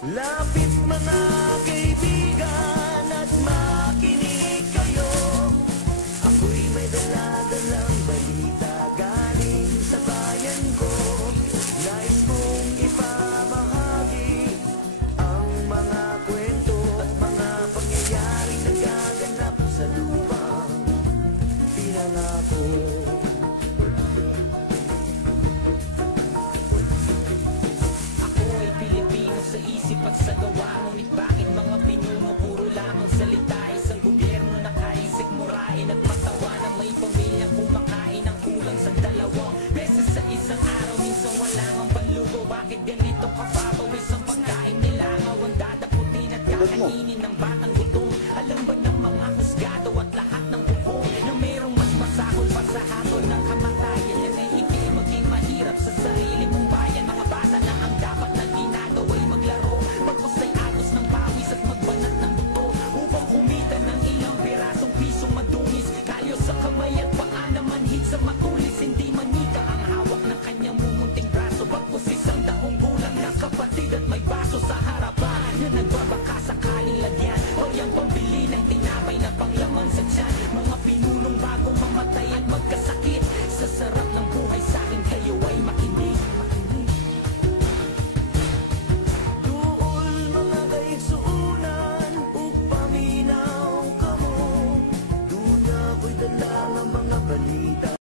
Lapit mga kaibigan at makinig kayo. Ako'y may dala-dalang balita galing sa bayan ko. Nais kong ipamahagi ang mga kwento at mga pangyayaring nagaganap sa lupang pinangako. Sa isip at sa gawa, ngunit bakit mga pinuno puro lamang salita? Isang gobyerno nakaisip murahin at matawa na may pamilyang kumakain ng kulang sa 2 beses sa isang araw. Minsan wala mang panlugo, bakit ganito kapapawis ang pagkain nilangaw? Ang dadaputin at kakainin ng batang gutom. Alam ba ng mga husgado at lahat ng buko na merong mas masahol pa sa hatol ng kamatayan? Yan ay hindi maging mahirap sa sarili mong bayan. Mga bata na ang dapat na ginagawa'y maglaro, magpusay agos ng pawis at magbanat ng buto upang kumita ng ilang pirasong pisong madungis. Kalyo sa kamay at paa na manhid sa matulis. Hindi manika ang hawak ng kanyang mumunting braso, bagpus isang daong gulang na kapatid at may baso sa harapan. Yan